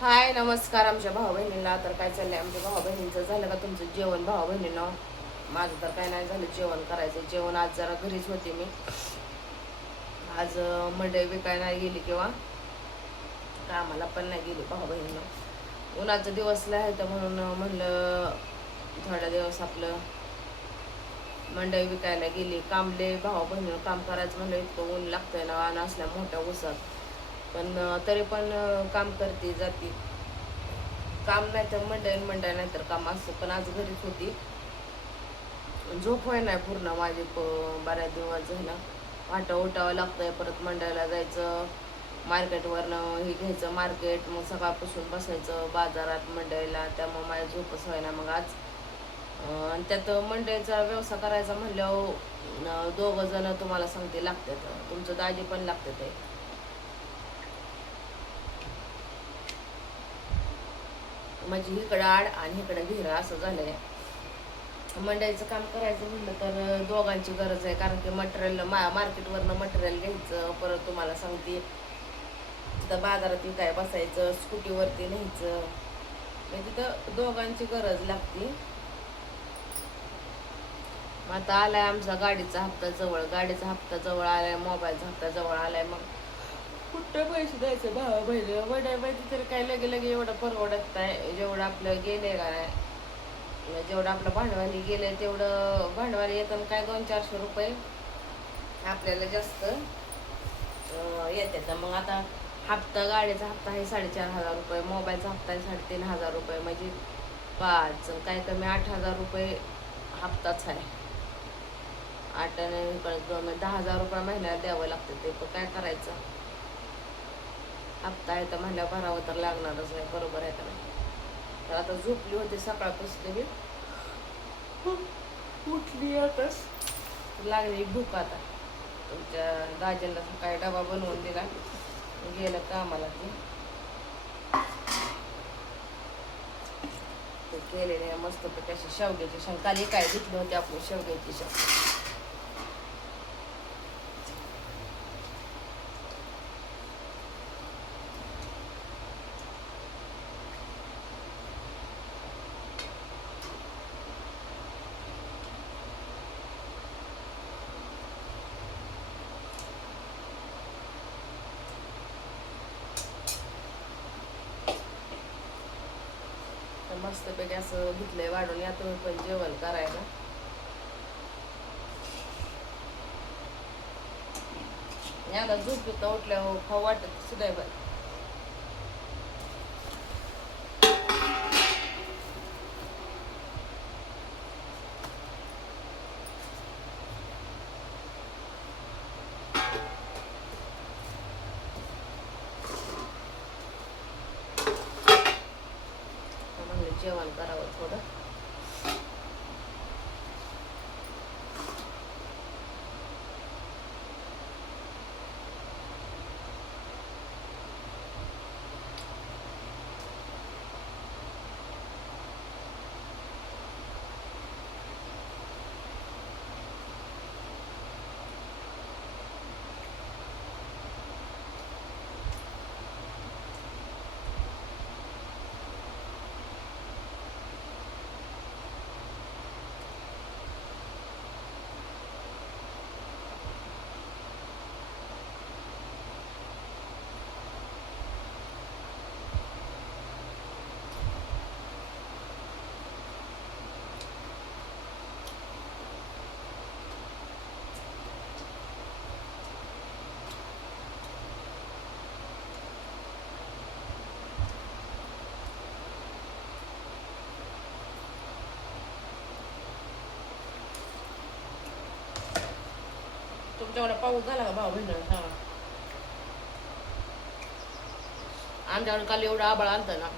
हाय नमस्कार आमच्या भाऊ बहिणीला. तर काय चाललंय आमच्या भाऊ बहिणीचं? झालं का तुमचं जेवण भाऊ बहिणीला? माझं तर काय नाही झालं, जेवण करायचं. जेवण आज जरा घरीच होते मी. आज मंडई विकायला नाही गेली किंवा कामाला पण नाही गेली भाऊ बहिणीला. उन्हाचा दिवस आहे तर म्हणून म्हणलं थोड्या दिवस आपलं मंडई विकायला गेली. कामले भाऊ बहिणीला काम करायचं म्हणलं, इतकं ऊन लागतंय ना, आणि असल्या मोठ्या ऊसात पण तरी पण काम करते जाते. काम नाही तर मंडई नाही तर काम असतं, पण आज घरीच होती. झोप व्हाय नाही पूर्ण माझी. बऱ्याच दिवस झाला वाटा उठावं लागतंय, परत मंडईला जायचं, मार्केटवरनं हे घ्यायचं मार्केट, मग सकाळपासून बसायचं बाजारात मंडईला, त्यामुळे माझी झोपच व्हायना मग आज. आणि त्यात मंडईचा व्यवसाय करायचा म्हणल्यावर दोघं जण तुम्हाला सांगते लागतात. तुमचं दाजी पण लागतात आहे. म्हणजे इकडं आड आणि इकडं घेरा असं झालंय. मंडईचं काम करायचं म्हणलं तर दोघांची गरज आहे, कारण की मटेरियल मार्केटवरनं मटेरियल घ्यायचं, परत तुम्हाला सांगते तिथं बाजारात विकाय बसायचं, स्कूटीवरती न्यायचं, म्हणजे तिथं दोघांची गरज लागते. आता आलाय आमचा गाडीचा हप्ता जवळ, गाडीचा हप्ता जवळ आलाय, मोबाईलचा हप्ता जवळ आलाय. मग कुठं पैसे द्यायचे भावा बहिणी? वड्या माहिती तर काय लगे लगे एवढं परवडत नाही. जेवढं आपलं गेले का नाही, जेवढं आपलं भांडवली गेले तेवढं भांडवली येतं काय 200-400 रुपये आपल्याला जास्त येतात. मग आता हप्ता, गाडीचा हप्ता आहे 4,500 रुपये, मोबाईलचा हप्ता आहे 3,500 रुपये, म्हणजे पाच काय कमी 8,000 रुपये हप्ताच आहे. 10,000 रुपये महिन्याला द्यावं लागतं. ते पण काय करायचं, हप्ता आहे तर म्हणल्यावर भरावं तर लागणारच आहे, बरोबर आहे का नाही? तर आता झोपली होती सकाळपासून मी, उठली आताच, लागली भूक आता. तुमच्या दाजीला सकाळी डबा बनवून दिला, गेलं कामाला. ते केलेले मस्तपैकी अशी शेवग्याची शेंग, काली काय घेतली होती आपली शेवग्याची शेंग. तर मस्तपैकी असं घेतलंय वाढून. या तुम्ही पण जेवण करायला. याला झोपेत उठल्यावर खाऊ वाटत सुद्धा बाई. म्हणलं जेवण करावं थोडं. तुमच्याकडे पाऊस झाला का भाऊ बहिणी सांगा? आमच्याकडे काल एवढं आबाळ आलतं ना,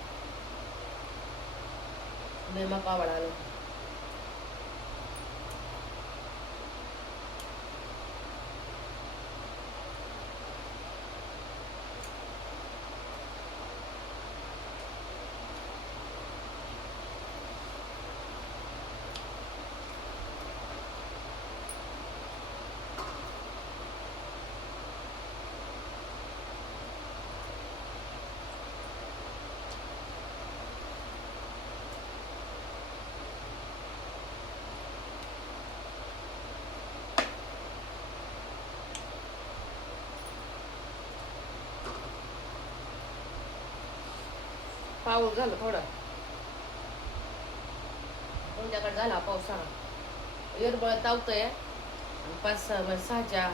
बेमाप आबाळ आलं. पाऊस झाला थोडा. तुमच्याकडे झाला पाऊस सांगा. येरबळ तावतंय. 5-6च्या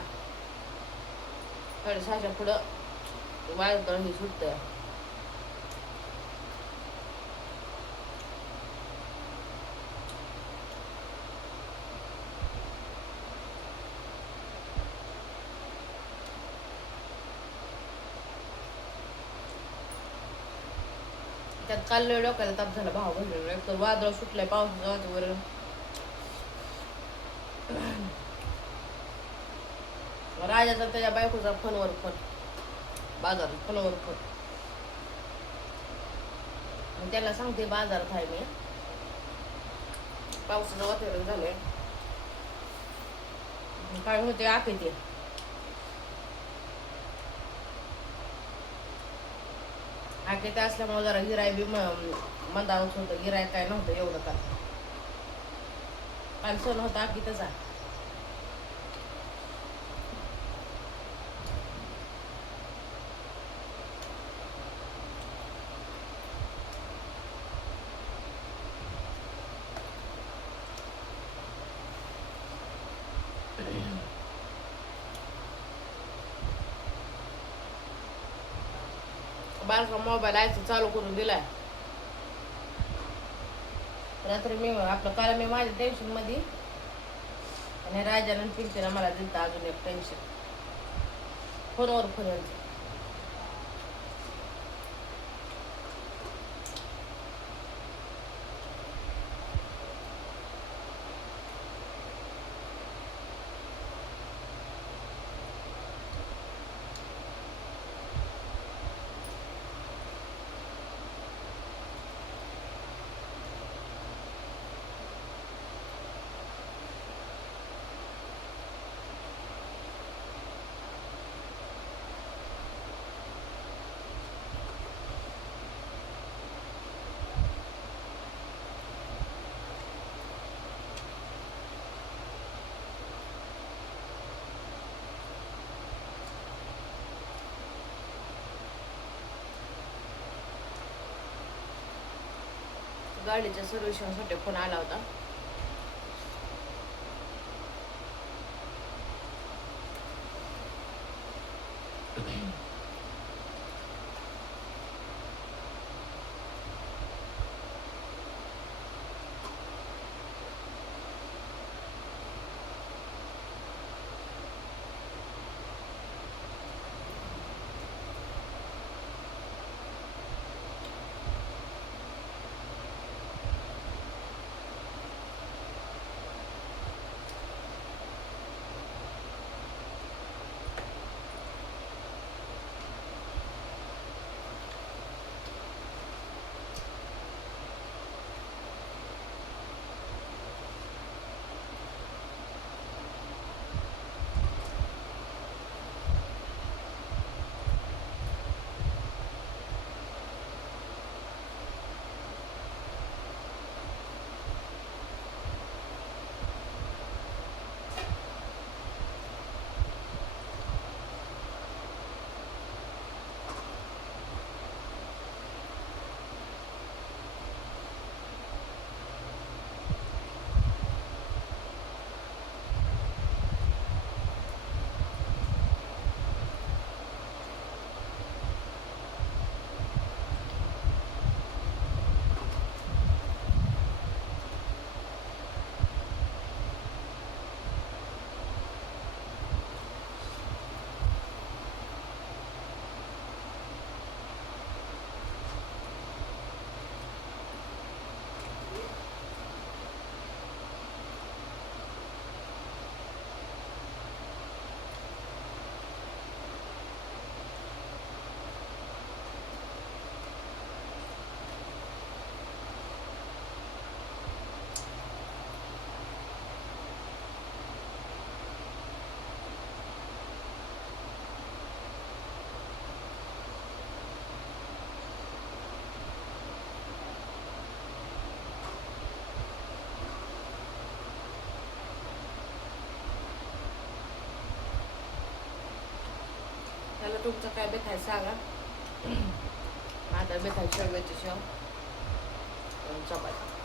6:30च्या पुढं वाळतळ ही सुटतंय. त्यात काल लय डोक्याला ताप झाला भाव भरलेला. एक तर वादळ सुटलंय पावसाचं वर. राजाचा त्याच्या बायकोचा फोनवर फोन, बाजारात फोनवर फोन. त्याला सांगते बाजारात आहे मी, पावसाचं वातावरण झालंय. काय होते आखे ते आखे ते असल्यामुळे जरा गिराय बी मंदावत होतं. गिराय काय नव्हतं एवढं. काल सण होता आखी तसा. बारका मोबाईल आयचं चालू करून दिलाय. रात्री मी आपलं काल मी माझ्या टेन्शन मध्ये आणि राजानं पिंकीनं मला दिलं अजून एक टेन्शन. फोनवर फोन यांचं. गाडीच्या सर्व्हिसिंगसाठी फोन आला होता. त्याला तुमचं काय बेत आहे सांगा. आता बेताची शेवग्याची शेव आणि चपाती.